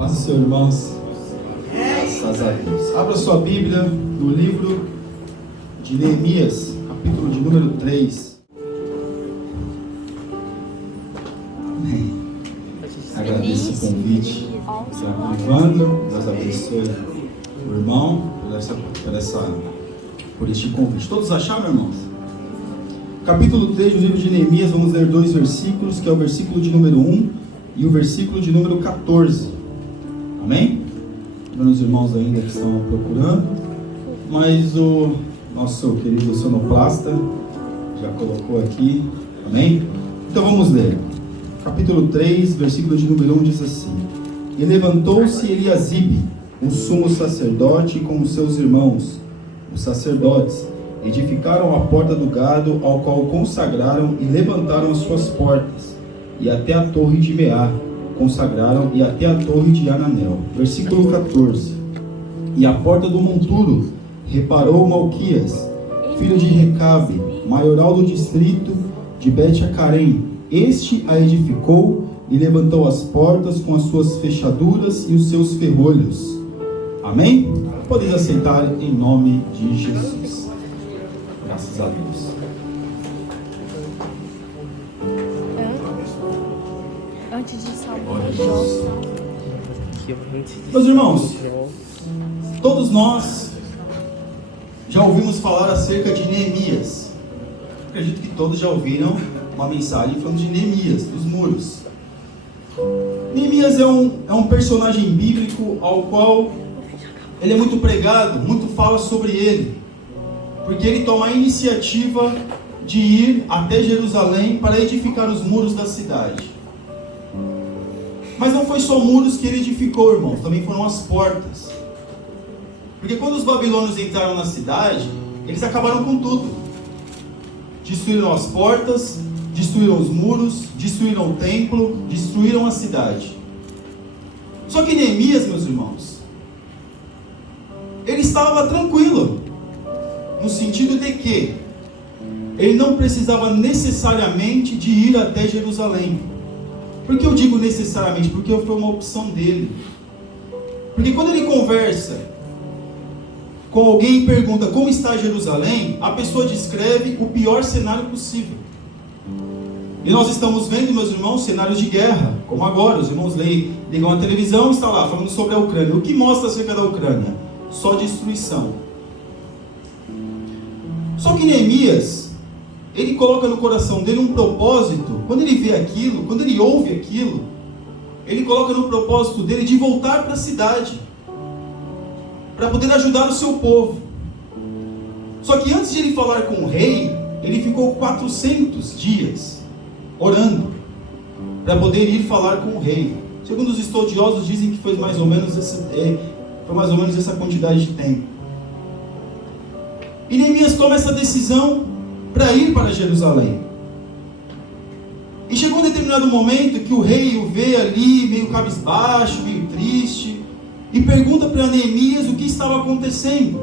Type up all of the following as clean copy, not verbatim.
Paz do Senhor, irmãos. Graças a Deus. Abra sua Bíblia no livro de Neemias, capítulo de número 3. Amém. Agradeço o convite. Evandro, Deus abençoe o irmão por este convite. Todos acharam, irmãos? Capítulo 3 do livro de Neemias, vamos ler 2 versículos, que é o versículo de número 1 e o versículo de número 14. Amém? Os irmãos ainda que estão procurando, mas o nosso querido sonoplasta já colocou aqui. Amém? Então vamos ler. Capítulo 3, versículo de número 1 diz assim: E levantou-se Eliasibe, o sumo sacerdote, com os seus irmãos, os sacerdotes, edificaram a porta do gado, ao qual consagraram, e levantaram as suas portas, e até a torre de Meá consagraram, e até a torre de Ananel. Versículo 14: E a porta do monturo reparou Malquias, filho de Recabe, maioral do distrito de Bet-Acarém. Este a edificou e levantou as portas com as suas fechaduras e os seus ferrolhos. Amém? Podeis aceitar em nome de Jesus. Graças a Deus. Antes de salvar Meus irmãos, todos nós já ouvimos falar acerca de Neemias. Acredito que todos já ouviram uma mensagem falando de Neemias, dos muros. Neemias é um personagem bíblico ao qual ele é muito pregado, muito fala sobre ele, porque ele toma a iniciativa de ir até Jerusalém para edificar os muros da cidade. Mas não foi só muros que ele edificou, irmãos, também foram as portas. Porque quando os babilônios entraram na cidade, eles acabaram com tudo. Destruíram as portas, destruíram os muros, destruíram o templo, destruíram a cidade. Só que Neemias, meus irmãos, ele estava tranquilo, no sentido de que ele não precisava necessariamente de ir até Jerusalém. Por que eu digo necessariamente? Porque foi uma opção dele. Porque quando ele conversa com alguém e pergunta como está Jerusalém, a pessoa descreve o pior cenário possível. E nós estamos vendo, meus irmãos, cenários de guerra, como agora. Os irmãos ligam a televisão e está lá falando sobre a Ucrânia. O que mostra acerca da Ucrânia? Só destruição. Só que Neemias, ele coloca no coração dele um propósito. Quando ele vê aquilo, quando ele ouve aquilo, ele coloca no propósito dele de voltar para a cidade, para poder ajudar o seu povo. Só que antes de ele falar com o rei, ele ficou 400 dias orando, para poder ir falar com o rei. Segundo os estudiosos, dizem que foi mais ou menos essa quantidade de tempo. E Neemias toma essa decisão para ir para Jerusalém. E chegou um determinado momento que o rei o vê ali, meio cabisbaixo, meio triste, e pergunta para Neemias o que estava acontecendo.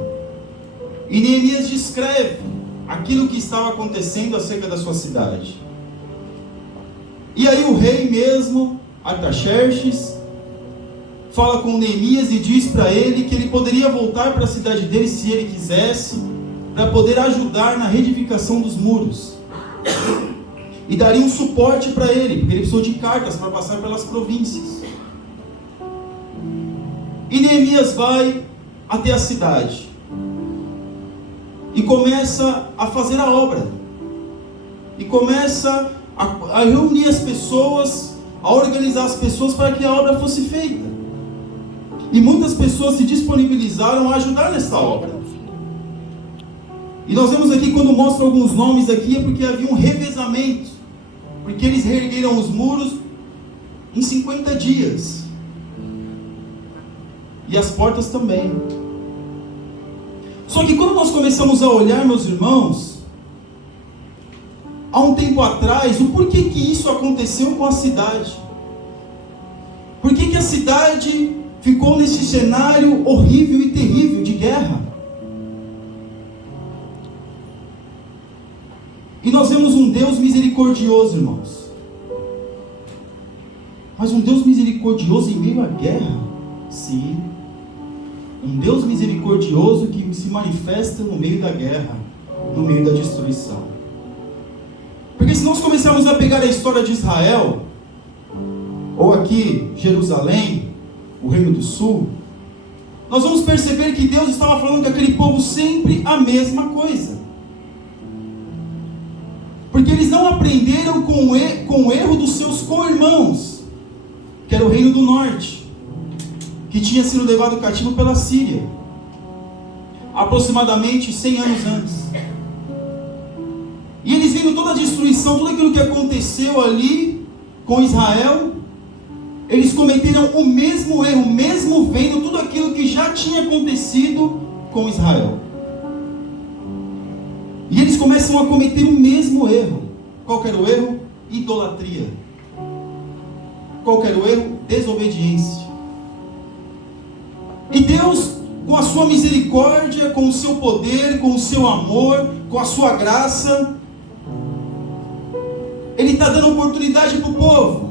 E Neemias descreve aquilo que estava acontecendo acerca da sua cidade. E aí o rei mesmo, Artaxerxes, fala com Neemias e diz para ele que ele poderia voltar para a cidade dele se ele quisesse, para poder ajudar na reedificação dos muros. E daria um suporte para ele, porque ele precisou de cartas para passar pelas províncias. E Neemias vai até a cidade e começa a fazer a obra. E começa a reunir as pessoas, a organizar as pessoas para que a obra fosse feita. E muitas pessoas se disponibilizaram a ajudar nessa obra. E nós vemos aqui, quando mostra alguns nomes aqui, é porque havia um revezamento. Porque eles reergueram os muros em 50 dias. E as portas também. Só que quando nós começamos a olhar, meus irmãos, há um tempo atrás, o porquê que isso aconteceu com a cidade? Por que a cidade ficou nesse cenário horrível e terrível de guerra? E nós vemos um Deus misericordioso, irmãos. Mas um Deus misericordioso em meio à guerra? Sim. Um Deus misericordioso que se manifesta no meio da guerra, no meio da destruição. Porque se nós começarmos a pegar a história de Israel, ou aqui Jerusalém, o Reino do Sul, nós vamos perceber que Deus estava falando com aquele povo sempre a mesma coisa. Porque eles não aprenderam com o erro dos seus co-irmãos, que era o Reino do Norte, que tinha sido levado cativo pela Síria, aproximadamente 100 anos antes. E eles viram toda a destruição, tudo aquilo que aconteceu ali com Israel. Eles cometeram o mesmo erro, mesmo vendo tudo aquilo que já tinha acontecido com Israel. E eles começam a cometer o mesmo erro. Qual que era o erro? Idolatria. Qual que era o erro? Desobediência. E Deus, com a sua misericórdia, com o seu poder, com o seu amor, com a sua graça, Ele está dando oportunidade para o povo.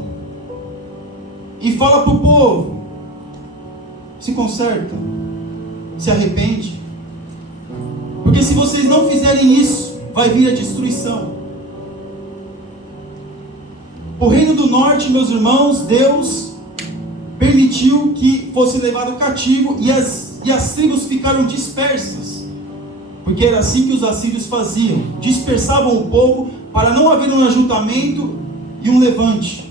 E fala para o povo: se conserta, se arrepende. Porque se vocês não fizerem isso, vai vir a destruição. O Reino do Norte, meus irmãos, Deus permitiu que fosse levado cativo e as tribos ficaram dispersas. Porque era assim que os assírios faziam: dispersavam o povo para não haver um ajuntamento e um levante.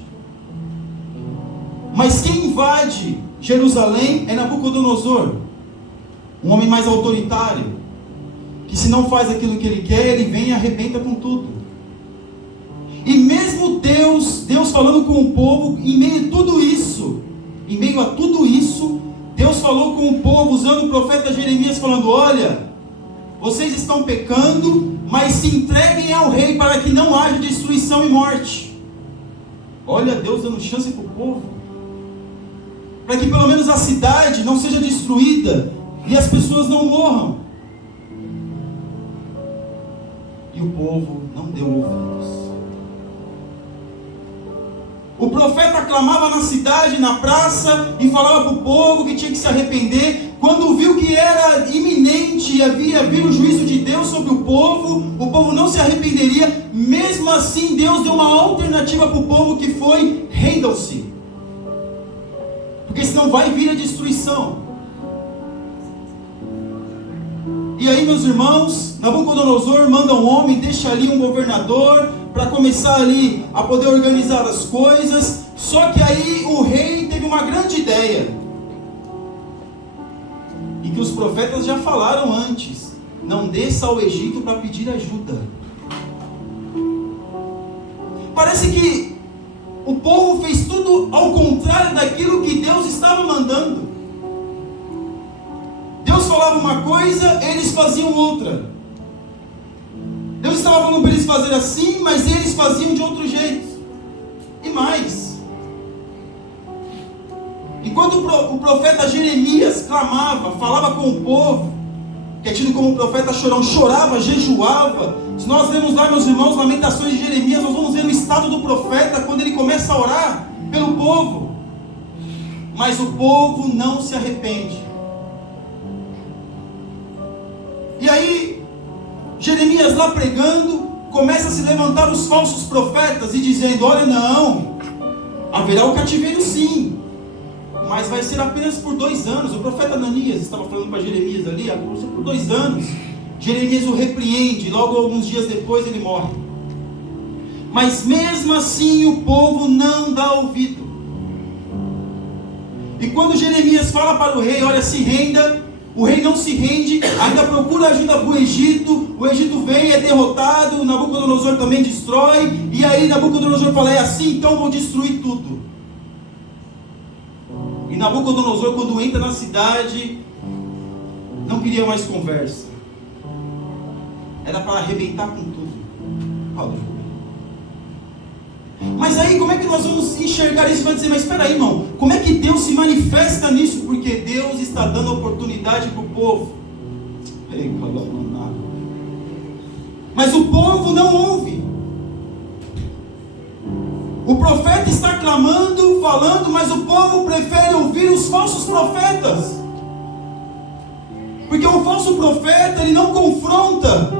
Mas quem invade Jerusalém é Nabucodonosor, um homem mais autoritário, que se não faz aquilo que ele quer, ele vem e arrebenta com tudo. E mesmo Deus falando com o povo, em meio a tudo isso, Deus falou com o povo, usando o profeta Jeremias, falando: olha, vocês estão pecando, mas se entreguem ao rei para que não haja destruição e morte. Olha Deus dando chance para o povo, para que pelo menos a cidade não seja destruída e as pessoas não morram. E o povo não deu ouvidos. O profeta clamava na cidade, na praça, e falava para o povo que tinha que se arrepender. Quando viu que era iminente e havia vir o juízo de Deus sobre o povo não se arrependeria. Mesmo assim, Deus deu uma alternativa para o povo, que foi: rendam-se, porque senão vai vir a destruição. E aí, meus irmãos, Nabucodonosor manda um homem, deixa ali um governador, para começar ali a poder organizar as coisas. Só que aí o rei teve uma grande ideia, e que os profetas já falaram antes: não desça ao Egito para pedir ajuda. Parece que o povo fez tudo ao contrário daquilo que Deus estava mandando. Deus falava uma coisa, eles faziam outra. Deus estava falando para eles fazer assim, mas eles faziam de outro jeito. E mais, enquanto o profeta Jeremias clamava, falava com o povo, que é tido como o profeta chorão, chorava, jejuava. Se nós lemos lá, meus irmãos, Lamentações de Jeremias, nós vamos ver o estado do profeta quando ele começa a orar pelo povo. Mas o povo não se arrepende. E aí, Jeremias lá pregando, começa a se levantar os falsos profetas e dizendo: olha, não, haverá o cativeiro sim, mas vai ser apenas por 2 anos. O profeta Ananias estava falando para Jeremias ali: vai ser por 2 anos. Jeremias o repreende, logo alguns dias depois ele morre. Mas mesmo assim o povo não dá ouvido. E quando Jeremias fala para o rei: olha, se renda, o rei não se rende, ainda procura ajuda para o Egito. O Egito vem, é derrotado, Nabucodonosor também destrói. E aí Nabucodonosor fala: é assim, então vou destruir tudo. E Nabucodonosor, quando entra na cidade, não queria mais conversa. Era para arrebentar com tudo. Aleluia. Mas aí como é que nós vamos enxergar isso? Vai dizer: mas espera aí, irmão, como é que Deus se manifesta nisso? Porque Deus está dando oportunidade para o povo. Mas o povo não ouve. O profeta está clamando, falando o povo prefere ouvir os falsos profetas. Porque o falso profeta, ele não confronta,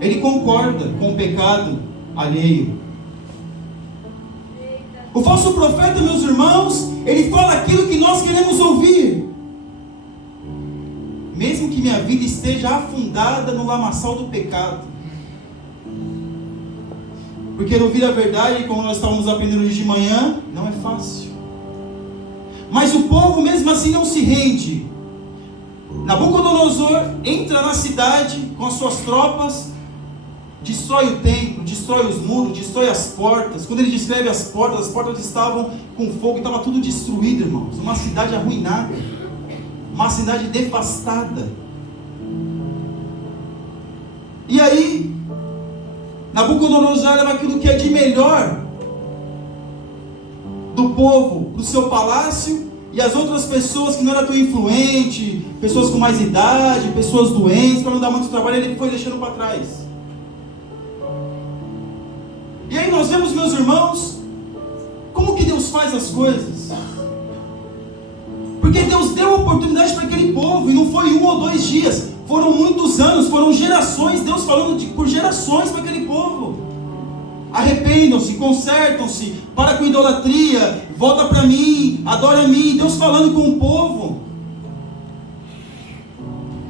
ele concorda com o pecado alheio. O falso profeta, meus irmãos, ele fala aquilo que nós queremos ouvir. Mesmo que minha vida esteja afundada no lamaçal do pecado. Porque ouvir a verdade, como nós estávamos aprendendo hoje de manhã, não é fácil. Mas o povo mesmo assim não se rende. Nabucodonosor entra na cidade com as suas tropas, destrói o templo, destrói os muros, destrói as portas. Quando ele descreve as portas estavam com fogo, estava tudo destruído, irmãos. Uma cidade arruinada, uma cidade devastada. E aí, Nabucodonosor leva aquilo que é de melhor do povo para o seu palácio, e as outras pessoas que não eram tão influentes, pessoas com mais idade, pessoas doentes, para não dar muito trabalho, ele foi deixando para trás. E aí nós vemos, meus irmãos, como que Deus faz as coisas. Porque Deus deu oportunidade para aquele povo, e não foi 1 ou 2 dias, foram muitos anos, foram gerações, Deus falando por gerações para aquele povo. Arrependam-se, consertam-se, para com idolatria, volta para mim, adora a mim. Deus falando com o povo.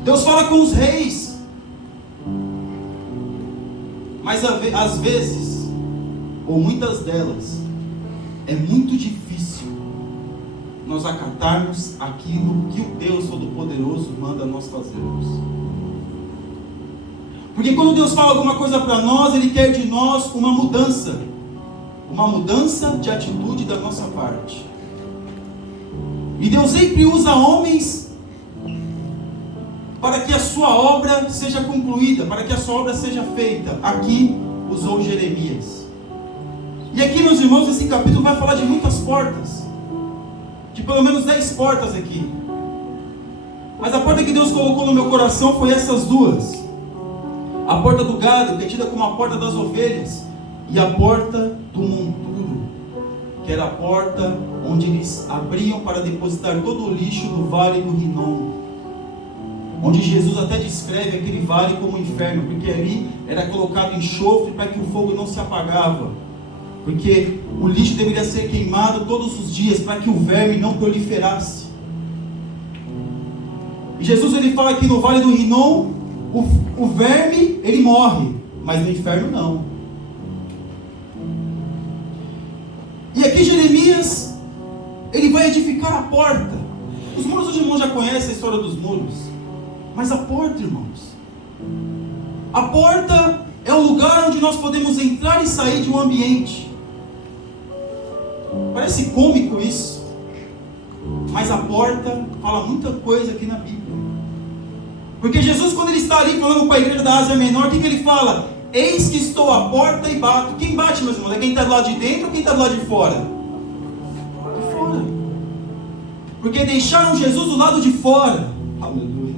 Deus fala com os reis. Mas às vezes, ou muitas delas, é muito difícil nós acatarmos aquilo que o Deus Todo-Poderoso manda nós fazermos. Porque quando Deus fala alguma coisa para nós, Ele quer de nós uma mudança de atitude da nossa parte. E Deus sempre usa homens para que a sua obra seja concluída, para que a sua obra seja feita. Aqui usou Jeremias. E aqui, meus irmãos, esse capítulo vai falar de muitas portas, de pelo menos 10 portas aqui. Mas a porta que Deus colocou no meu coração foi essas duas: a porta do gado, que é tida como a porta das ovelhas, e a porta do monturo, que era a porta onde eles abriam para depositar todo o lixo do vale do Rinom, onde Jesus até descreve aquele vale como inferno, porque ali era colocado enxofre para que o fogo não se apagava, porque o lixo deveria ser queimado todos os dias para que o verme não proliferasse. E Jesus, ele fala que no vale do Rinom o verme ele morre, mas no inferno não. E aqui Jeremias, ele vai edificar a porta. Os muros, os irmãos já conhecem a história dos muros, mas a porta, irmãos, a porta é o lugar onde nós podemos entrar e sair de um ambiente. Parece cômico isso, mas a porta fala muita coisa aqui na Bíblia. Porque Jesus, quando ele está ali falando com a igreja da Ásia Menor, o que ele fala? Eis que estou à porta e bato. Quem bate, meus irmãos? É quem está do lado de dentro ou quem está do lado de fora? De fora. Porque deixaram Jesus do lado de fora. Aleluia.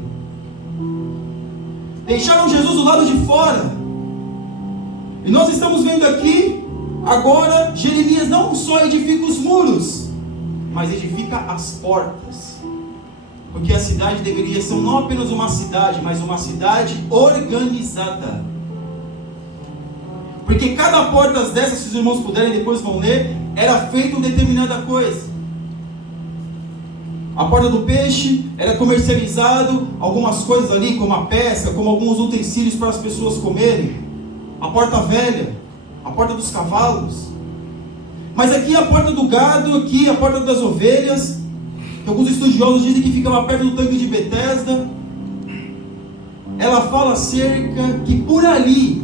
Deixaram Jesus do lado de fora. E nós estamos vendo aqui, agora, Jeremias não só edifica os muros, mas edifica as portas. Porque a cidade deveria ser não apenas uma cidade, mas uma cidade organizada. Porque cada porta dessas, se os irmãos puderem, depois vão ler, era feita uma determinada coisa. A porta do peixe era comercializado algumas coisas ali, como a pesca, como alguns utensílios para as pessoas comerem. A porta velha, a porta dos cavalos. Mas aqui a porta do gado, aqui a porta das ovelhas, que alguns estudiosos dizem que ficava perto do tanque de Betesda. Ela fala acerca que por ali,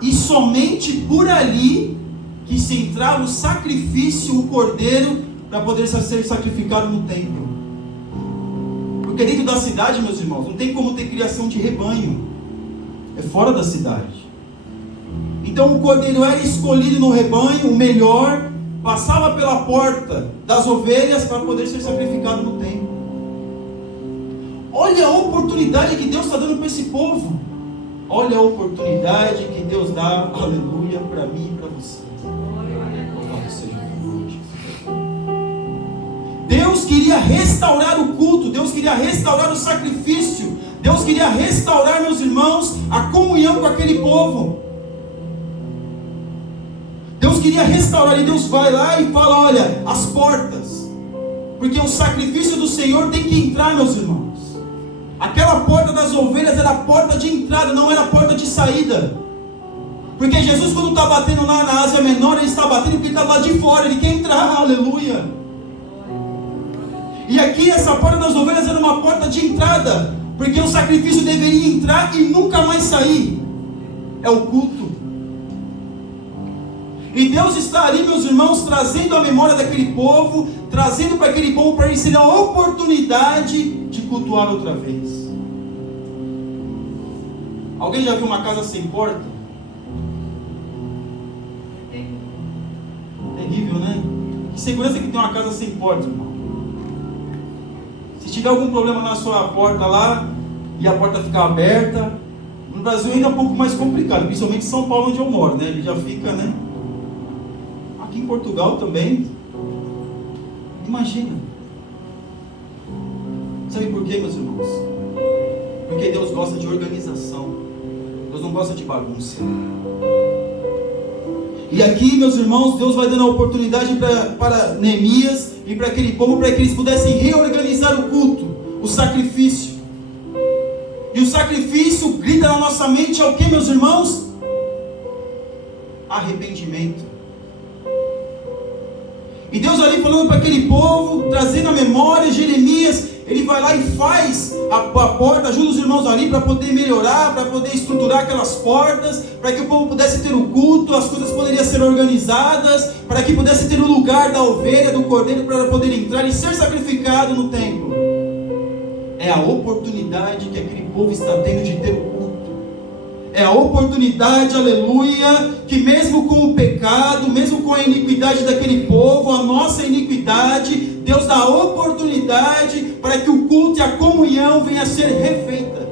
e somente por ali, que se entrava o sacrifício, o cordeiro, para poder ser sacrificado no templo. Porque dentro da cidade, meus irmãos, não tem como ter criação de rebanho. É fora da cidade. Então o cordeiro era escolhido no rebanho, o melhor, passava pela porta das ovelhas para poder ser sacrificado no templo. Olha a oportunidade que Deus está dando para esse povo. Olha a oportunidade que Deus dá, aleluia, para mim e para você. Louvado seja Deus. queria restaurar o culto, Deus queria restaurar o sacrifício, Deus queria restaurar, meus irmãos, a comunhão com aquele povo. Deus queria restaurar, e Deus vai lá e fala: olha, as portas, porque o sacrifício do Senhor tem que entrar, meus irmãos. Aquela porta das ovelhas era a porta de entrada, não era a porta de saída. Porque Jesus, quando está batendo lá na Ásia Menor, Ele está batendo porque Ele está lá de fora, Ele quer entrar, aleluia. E aqui essa porta das ovelhas era uma porta de entrada, porque o sacrifício deveria entrar e nunca mais sair. É o culto. E Deus está ali, meus irmãos, trazendo a memória daquele povo, trazendo para aquele povo, para eles terem a oportunidade de cultuar outra vez. Alguém já viu uma casa sem porta? Terrível, né? Que segurança que tem uma casa sem porta, irmão? Se tiver algum problema na sua porta lá, e a porta ficar aberta, no Brasil ainda é um pouco mais complicado, principalmente em São Paulo, onde eu moro, né? Ele já fica, né? Aqui em Portugal também. Imagina. Sabe por quê, meus irmãos? Porque Deus gosta de organização. Deus não gosta de bagunça. E aqui, meus irmãos, Deus vai dando a oportunidade para Neemias e para aquele povo, para que eles pudessem reorganizar o culto, o sacrifício. E o sacrifício grita na nossa mente ao que, meus irmãos? Arrependimento. E Deus ali falando para aquele povo, trazendo a memória, Jeremias, ele vai lá e faz a porta, ajuda os irmãos ali para poder melhorar, para poder estruturar aquelas portas, para que o povo pudesse ter o culto, as coisas poderiam ser organizadas, para que pudesse ter o lugar da ovelha, do cordeiro, para poder entrar e ser sacrificado no templo. É a oportunidade que aquele povo está tendo de ter o culto. É a oportunidade, aleluia, que mesmo com o pecado, mesmo com a iniquidade daquele povo, a nossa iniquidade, Deus dá a oportunidade para que o culto e a comunhão venha a ser refeita.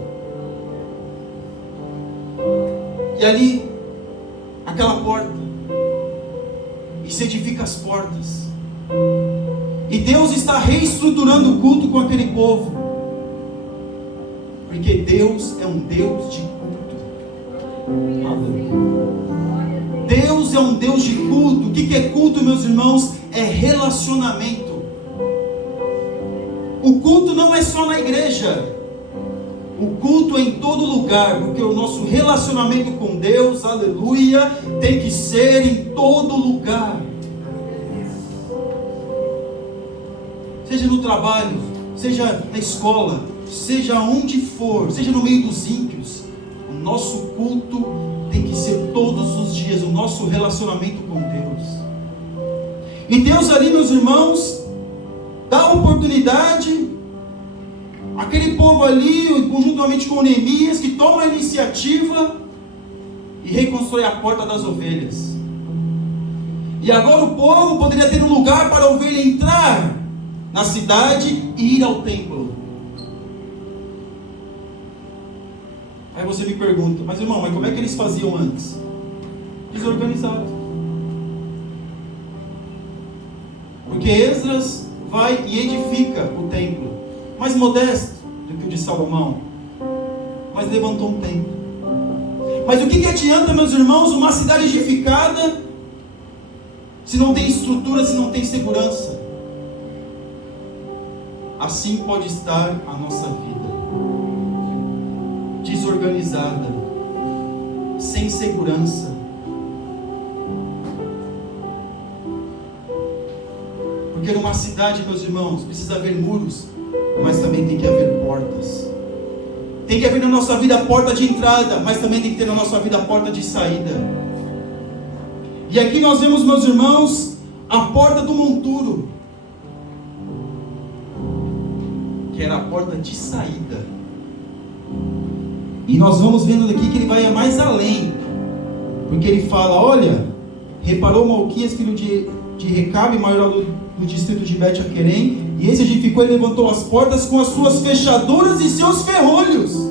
E ali, aquela porta, e se edifica as portas. E Deus está reestruturando o culto com aquele povo. Porque Deus é um Deus de culto. Deus é um Deus de culto. O que é culto, meus irmãos? É relacionamento. O culto não é só na igreja. O culto é em todo lugar, porque o nosso relacionamento com Deus, aleluia, tem que ser em todo lugar. Seja no trabalho, seja na escola, seja onde for, seja no meio dos ímpios, o nosso culto tem que ser todos os dias, o nosso relacionamento com Deus. E Deus ali, meus irmãos, dá a oportunidade, aquele povo ali, conjuntamente com Neemias, que toma a iniciativa e reconstrói a porta das ovelhas. E agora o povo poderia ter um lugar para a ovelha entrar na cidade e ir ao templo. Aí você me pergunta: mas irmão, como é que eles faziam antes? Desorganizado. Porque Esdras vai e edifica o templo, mais modesto do que o de Salomão, mas levantou um templo. Mas o que adianta, meus irmãos, uma cidade edificada se não tem estrutura, se não tem segurança? Assim pode estar a nossa vida, desorganizada, sem segurança. Porque numa cidade, meus irmãos, precisa haver muros, mas também tem que haver portas. Tem que haver na nossa vida a porta de entrada, mas também tem que ter na nossa vida a porta de saída. E aqui nós vemos, meus irmãos, a porta do monturo, que era a porta de saída. E nós vamos vendo aqui que ele vai mais além, porque ele fala: olha, reparou Malquias, filho de Recabe, maioral do distrito de Bet-Aquerem, e esse edificou e levantou as portas com as suas fechaduras e seus ferrolhos.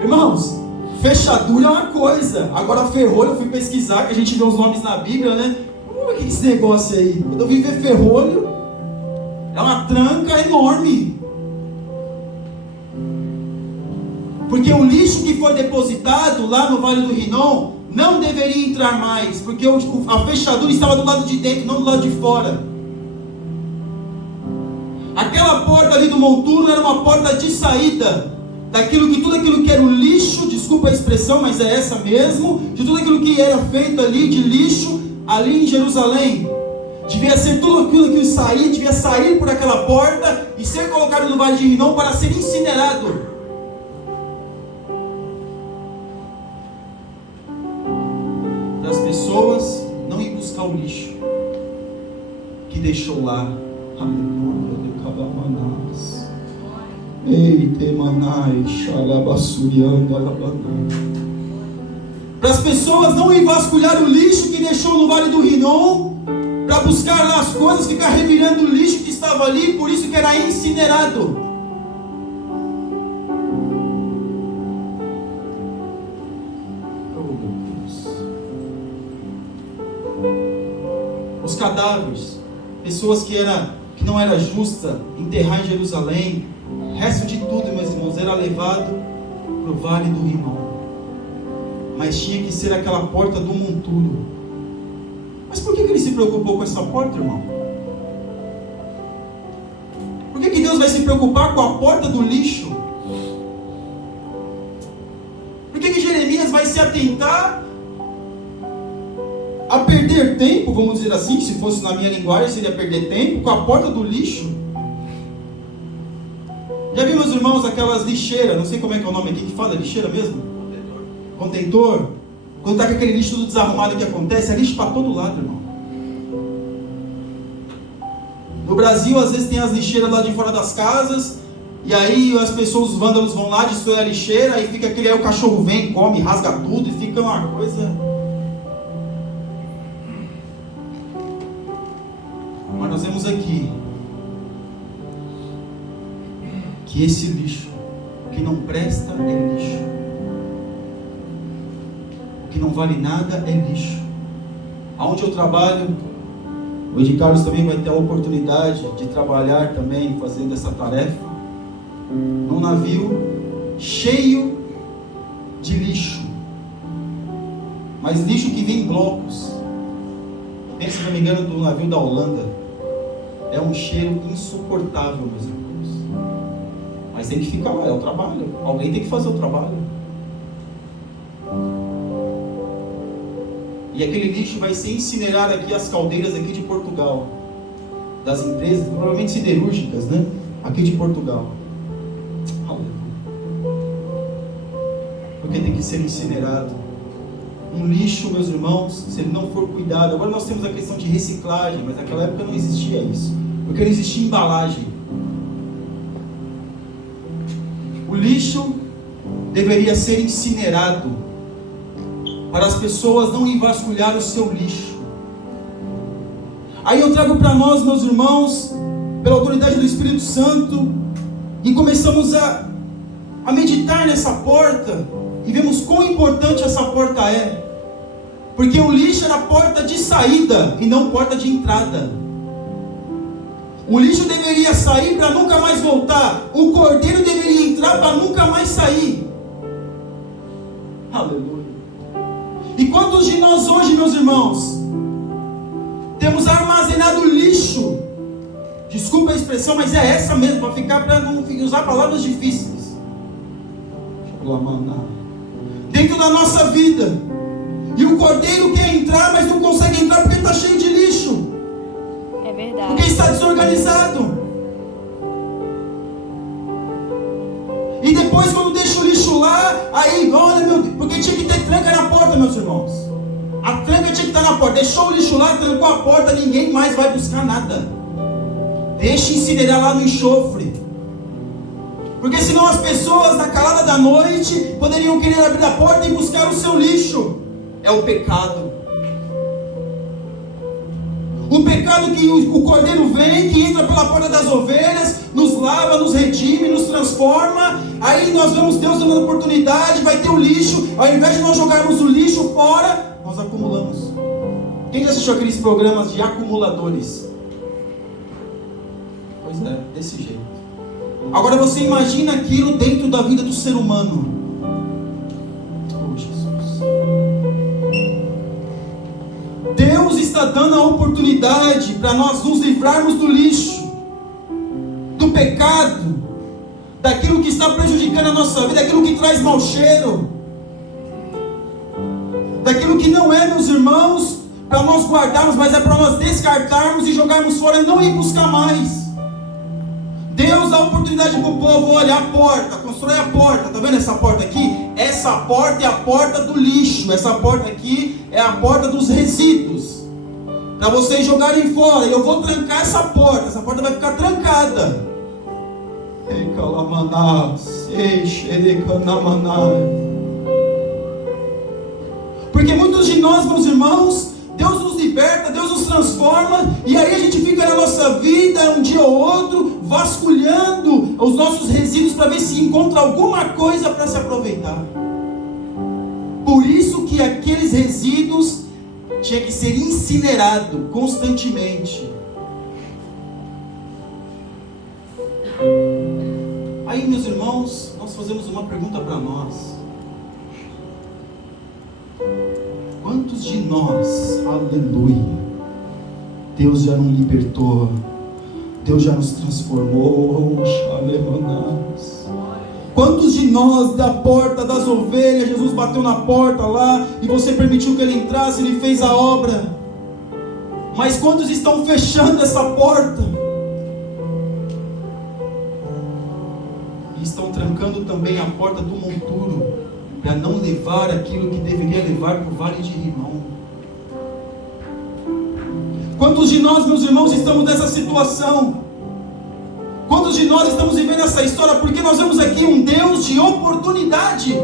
Irmãos, fechadura é uma coisa, agora ferrolho, eu fui pesquisar, que a gente vê os nomes na Bíblia, né? O que é esse negócio aí? Quando eu vim ver ferrolho, É uma tranca enorme. Porque o lixo que foi depositado lá no Vale do Rinom não deveria entrar mais, porque a fechadura estava do lado de dentro, não do lado de fora. Aquela porta ali do monturo era uma porta de saída tudo aquilo que era o lixo, desculpa a expressão, mas é essa mesmo, de tudo aquilo que era feito ali de lixo, ali em Jerusalém. Devia ser tudo aquilo que saía, devia sair por aquela porta e ser colocado no Vale de Rinom para ser incinerado. Para as pessoas não ir buscar o lixo que deixou lá. Aleluia, de Cabamanás. Eite manai, xalabassurianda, alabanã. Para as pessoas não ir vasculhar o lixo que deixou no Vale do Rinom, para buscar lá as coisas, ficar revirando o lixo que estava ali, por isso que era incinerado. Oh, meu Deus. Os cadáveres, pessoas que não era justa enterrar em Jerusalém, o resto de tudo, meus irmãos, era levado para o Vale do Rinom. Mas tinha que ser aquela porta do monturo. Mas por que ele se preocupou com essa porta, irmão? Por que Deus vai se preocupar com a porta do lixo? Por que Jeremias vai se atentar a perder tempo, vamos dizer assim, se fosse na minha linguagem, seria perder tempo, com a porta do lixo? Já viu, meus irmãos, aquelas lixeiras, não sei como é que é o nome aqui que fala, lixeira mesmo? Contentor. Quando está com aquele lixo tudo desarrumado, o que acontece? É lixo para todo lado, irmão. No Brasil, às vezes tem as lixeiras lá de fora das casas, e aí as pessoas, os vândalos vão lá, destroem a lixeira, aí fica aquele, aí o cachorro vem, come, rasga tudo, e fica uma coisa... Mas nós vemos aqui que esse lixo, que não presta, é lixo. O que não vale nada é lixo. Aonde eu trabalho, o Ed Carlos também vai ter a oportunidade de trabalhar também, fazendo essa tarefa, num navio cheio de lixo. Mas lixo que vem em blocos. Tem, se não me engano, do navio da Holanda. É um cheiro insuportável, meus irmãos. Mas tem que ficar lá, é o trabalho. Alguém tem que fazer o trabalho. E aquele lixo vai ser incinerado aqui, as caldeiras aqui de Portugal. Das empresas, provavelmente siderúrgicas, né? Aqui de Portugal. Porque tem que ser incinerado. Um lixo, meus irmãos, se ele não for cuidado. Agora nós temos a questão de reciclagem, mas naquela época não existia isso. Porque não existia embalagem. O lixo deveria ser incinerado, para as pessoas não ir vasculhar o seu lixo. Aí eu trago para nós, meus irmãos, pela autoridade do Espírito Santo, e começamos a meditar nessa porta, e vemos quão importante essa porta é. Porque o lixo era porta de saída e não porta de entrada. O lixo deveria sair para nunca mais voltar. O cordeiro deveria entrar para nunca mais sair. Aleluia. E quantos de nós hoje, meus irmãos, temos armazenado lixo? Desculpa a expressão, mas é essa mesmo, para ficar, para não usar palavras difíceis. Dentro da nossa vida. E o cordeiro quer entrar, mas não consegue entrar porque está cheio de lixo. É verdade. Porque está desorganizado. E depois, quando deixa o lixo lá, aí, olha, meu Deus, porque tinha que ter tranca na porta, meus irmãos. A tranca tinha que estar na porta. Deixou o lixo lá, trancou a porta, ninguém mais vai buscar nada. Deixa incinerar lá no enxofre. Porque senão as pessoas, na calada da noite, poderiam querer abrir a porta e buscar o seu lixo. É o pecado. O pecado que o cordeiro vem, que entra pela porta das ovelhas, nos lava, nos redime, nos transforma. Aí nós vemos Deus dando oportunidade, vai ter o lixo. Ao invés de nós jogarmos o lixo fora, nós acumulamos. Quem já assistiu aqueles programas de acumuladores? Pois menos desse jeito. Agora você imagina aquilo dentro da vida do ser humano. Oh, Jesus. Deus está dando a oportunidade para nós nos livrarmos do lixo, do pecado, daquilo que está prejudicando a nossa vida, daquilo que traz mau cheiro, daquilo que não é, meus irmãos, para nós guardarmos, mas é para nós descartarmos e jogarmos fora e não ir buscar mais. Deus dá a oportunidade para o povo: olha, a porta, constrói a porta, está vendo essa porta aqui? Essa porta é a porta do lixo, essa porta aqui é a porta dos resíduos, para vocês jogarem fora, e eu vou trancar essa porta vai ficar trancada. Porque muitos de nós, meus irmãos, Deus nos liberta, Deus nos transforma, e aí a gente fica na nossa vida, um dia ou outro, vasculhando os nossos resíduos para ver se encontra alguma coisa para se aproveitar. Por isso que aqueles resíduos tinha que ser incinerado constantemente. Aí, meus irmãos, nós fazemos uma pergunta para nós: quantos de nós, aleluia, Deus já nos libertou, Deus já nos transformou, quantos de nós, da porta das ovelhas, Jesus bateu na porta lá, e você permitiu que Ele entrasse, Ele fez a obra, mas quantos estão fechando essa porta? E estão trancando também a porta do monturo, para não levar aquilo que deveria levar para o vale de Rinom. Quantos de nós, meus irmãos, estamos nessa situação? Quantos de nós estamos vivendo essa história? Porque nós vemos aqui um Deus de oportunidade.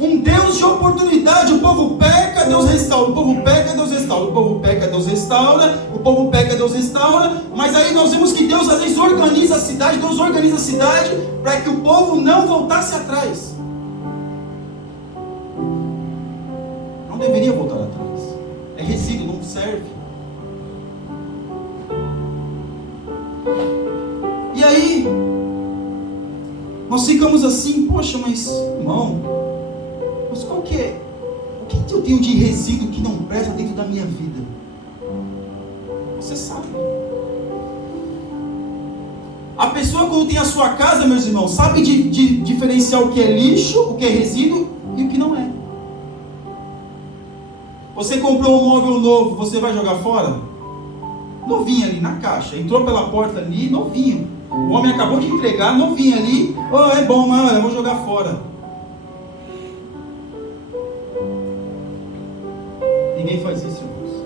Um Deus de oportunidade. O povo peca, Deus restaura. O povo peca, Deus restaura. O povo peca, Deus restaura. O povo peca, Deus restaura. Mas aí nós vemos que Deus às vezes organiza a cidade. Deus organiza a cidade para que o povo não voltasse atrás. Não deveria voltar atrás. É resíduo, não serve. E aí nós ficamos assim: poxa, mas irmão, mas qual que é? O que eu tenho de resíduo que não presta dentro da minha vida? Você sabe. A pessoa, quando tem a sua casa, meus irmãos, sabe de diferenciar o que é lixo, o que é resíduo e o que não é. Você comprou um móvel novo, você vai jogar fora? Novinho ali na caixa, entrou pela porta ali, novinho. O homem acabou de entregar, novinho ali. Oh, é bom, mas eu vou jogar fora. Ninguém faz isso, irmãos.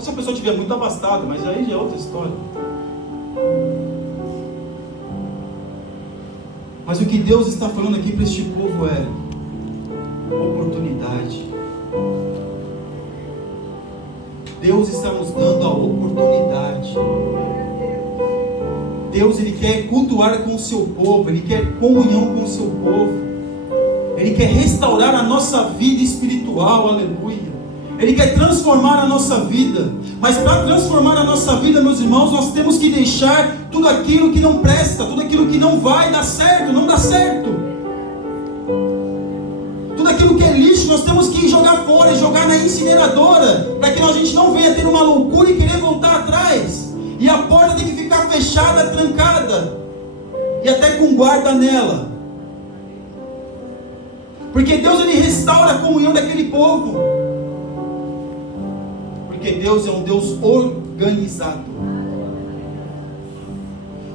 Se a pessoa estiver muito abastada, mas aí já é outra história. Mas o que Deus está falando aqui para este povo é oportunidade. Deus está nos dando a oportunidade. Deus, Ele quer cultuar com o seu povo, Ele quer comunhão com o seu povo, Ele quer restaurar a nossa vida espiritual, aleluia. Ele quer transformar a nossa vida. Mas para transformar a nossa vida, meus irmãos, nós temos que deixar tudo aquilo que não presta, tudo aquilo que não vai dar certo, não dá certo. Tudo aquilo que é lixo, nós temos que jogar fora, jogar na incineradora, para que a gente não venha ter uma loucura e querer voltar atrás. E a porta tem que ficar fechada, trancada, e até com guarda nela. Porque Deus, Ele restaura a comunhão daquele povo. Porque Deus é um Deus organizado.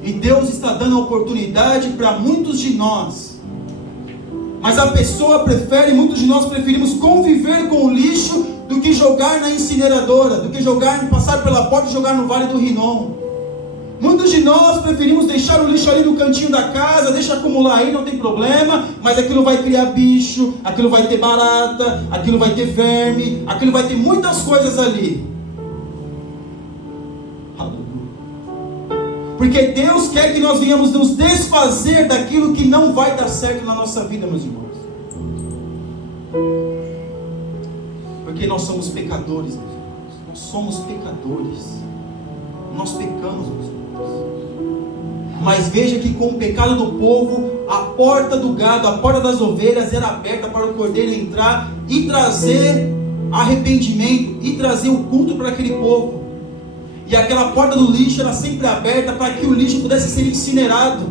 E Deus está dando a oportunidade para muitos de nós. Mas a pessoa prefere, muitos de nós preferimos conviver com o lixo do que jogar na incineradora, do que passar pela porta e jogar no vale do Rinom. Muitos de nós preferimos deixar o lixo ali no cantinho da casa, deixa acumular aí, não tem problema, mas aquilo vai criar bicho, aquilo vai ter barata, aquilo vai ter verme, aquilo vai ter muitas coisas ali. Porque Deus quer que nós venhamos nos desfazer daquilo que não vai dar certo na nossa vida, meus irmãos. Porque nós somos pecadores, meus irmãos. Nós somos pecadores. Nós pecamos, meus irmãos. Mas veja que com o pecado do povo, a porta do gado, a porta das ovelhas era aberta para o cordeiro entrar e trazer arrependimento, e trazer o culto para aquele povo. E aquela porta do lixo era sempre aberta para que o lixo pudesse ser incinerado.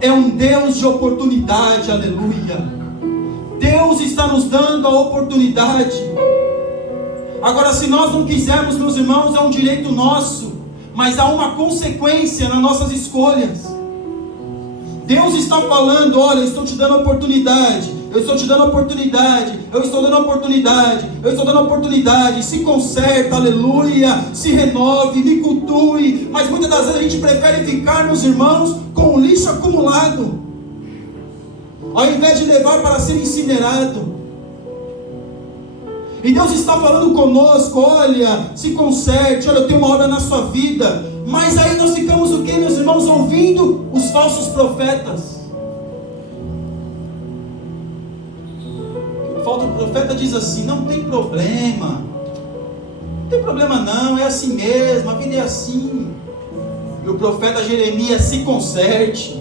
É um Deus de oportunidade, aleluia. Deus está nos dando a oportunidade. Agora, se nós não quisermos, meus irmãos, é um direito nosso, mas há uma consequência nas nossas escolhas. Deus está falando: olha, eu estou te dando oportunidade, eu estou te dando oportunidade, eu estou dando oportunidade, eu estou dando oportunidade. Se conserta, aleluia, se renove, me cultue. Mas muitas das vezes a gente prefere ficar, meus irmãos, com o lixo acumulado, ao invés de levar para ser incinerado. E Deus está falando conosco: olha, se conserte, olha, eu tenho uma obra na sua vida. Mas aí nós ficamos o que, meus irmãos? Ouvindo os falsos profetas. O falso profeta diz assim: não tem problema, não tem problema não, é assim mesmo, a vida é assim. E o profeta Jeremias: se conserte.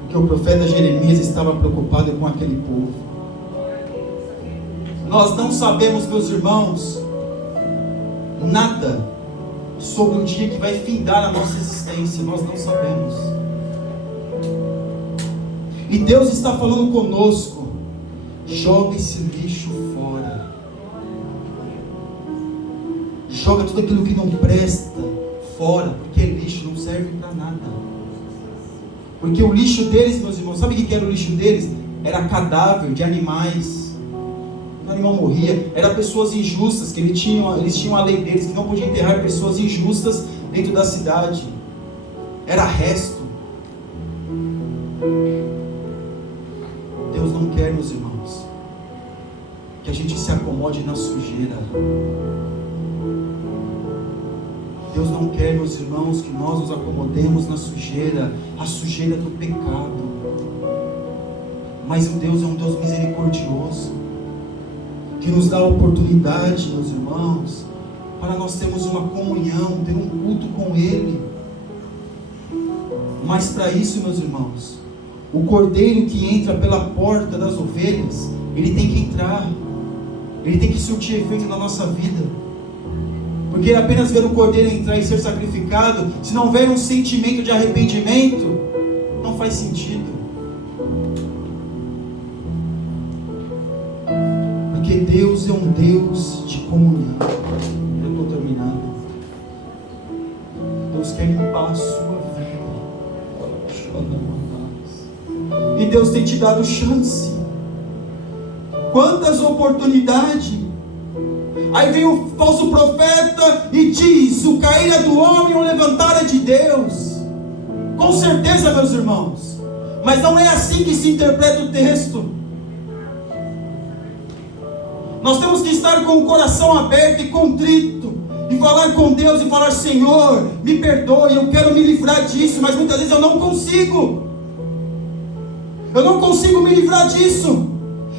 Porque o profeta Jeremias estava preocupado com aquele povo. Nós não sabemos, meus irmãos, nada sobre o dia que vai findar a nossa existência. Nós não sabemos. E Deus está falando conosco: joga esse lixo fora. Joga tudo aquilo que não presta fora, porque é lixo, não serve para nada. Porque o lixo deles, meus irmãos, sabe o que era o lixo deles? Era cadáver de animais. O animal morria, eram pessoas injustas, que eles tinham a lei deles, que não podiam enterrar pessoas injustas dentro da cidade. Era resto. Deus não quer, meus irmãos, que a gente se acomode na sujeira. Deus não quer, meus irmãos, que nós nos acomodemos na sujeira, a sujeira do pecado. Mas o Deus é um Deus misericordioso, que nos dá a oportunidade, meus irmãos, para nós termos uma comunhão, ter um culto com Ele. Mas para isso, meus irmãos, o cordeiro que entra pela porta das ovelhas, ele tem que entrar, ele tem que surtir efeito na nossa vida. Porque apenas ver o cordeiro entrar e ser sacrificado, se não houver um sentimento de arrependimento, não faz sentido. Porque Deus é um Deus de comunhão. Eu estou terminando. Deus quer limpar a sua vida. E Deus tem te dado chance. Quantas oportunidades. Aí vem o falso profeta e diz: o cair é do homem, o levantar é de Deus. Com certeza, meus irmãos. Mas não é assim que se interpreta o texto. Nós temos que estar com o coração aberto e contrito, e falar com Deus e falar: Senhor, me perdoe, eu quero me livrar disso. Mas muitas vezes eu não consigo. Eu não consigo me livrar disso.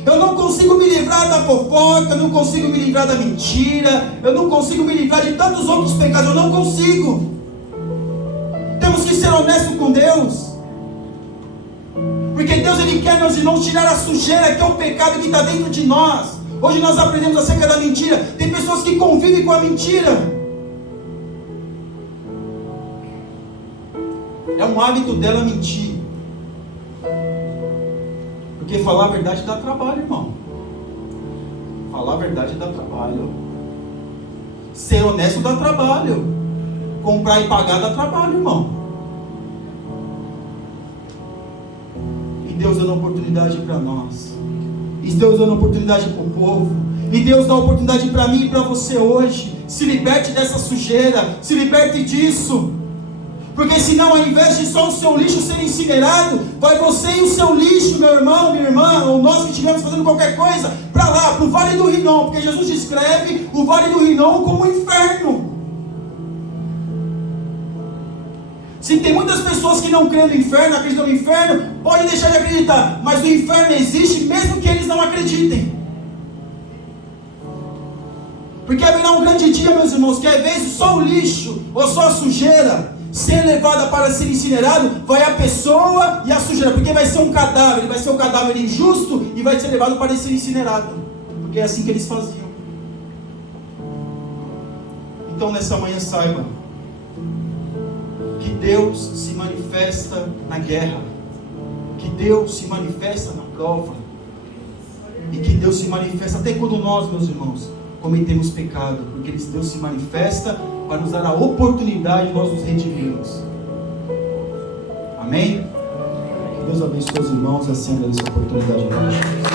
Eu não consigo me livrar da fofoca, eu não consigo me livrar da mentira, eu não consigo me livrar de tantos outros pecados, eu não consigo. Temos que ser honestos com Deus. Porque Deus, Ele quer, meus irmãos, tirar a sujeira que é o pecado que está dentro de nós. Hoje nós aprendemos acerca da mentira. Tem pessoas que convivem com a mentira. É um hábito dela mentir. Porque falar a verdade dá trabalho, irmão. Falar a verdade dá trabalho. Ser honesto dá trabalho. Comprar e pagar dá trabalho, irmão. E Deus dando oportunidade para nós. E Deus dando oportunidade para o povo. E Deus dá oportunidade para mim e para você hoje. Se liberte dessa sujeira. Se liberte disso. Porque senão, ao invés de só o seu lixo ser incinerado, vai você e o seu lixo, meu irmão, minha irmã, ou nós que estivermos fazendo qualquer coisa, para lá, para o Vale do Rinom. Porque Jesus descreve o Vale do Rinom como um inferno. Se tem muitas pessoas que não creem no inferno, acreditam no inferno, pode deixar de acreditar. Mas o inferno existe mesmo que eles não acreditem. Porque haverá um grande dia, meus irmãos, que ao invés de só o lixo ou só a sujeira ser levada para ser incinerado, vai a pessoa e a sujeira, porque vai ser um cadáver, ele vai ser um cadáver injusto e vai ser levado para ser incinerado, porque é assim que eles faziam. Então nessa manhã saiba que Deus se manifesta na guerra, que Deus se manifesta na prova, e que Deus se manifesta até quando nós, meus irmãos, cometemos pecado, porque Deus se manifesta para nos dar a oportunidade de nós nos redimirmos. Amém? Deus abençoe os irmãos e assim agradeça a oportunidade de Deus.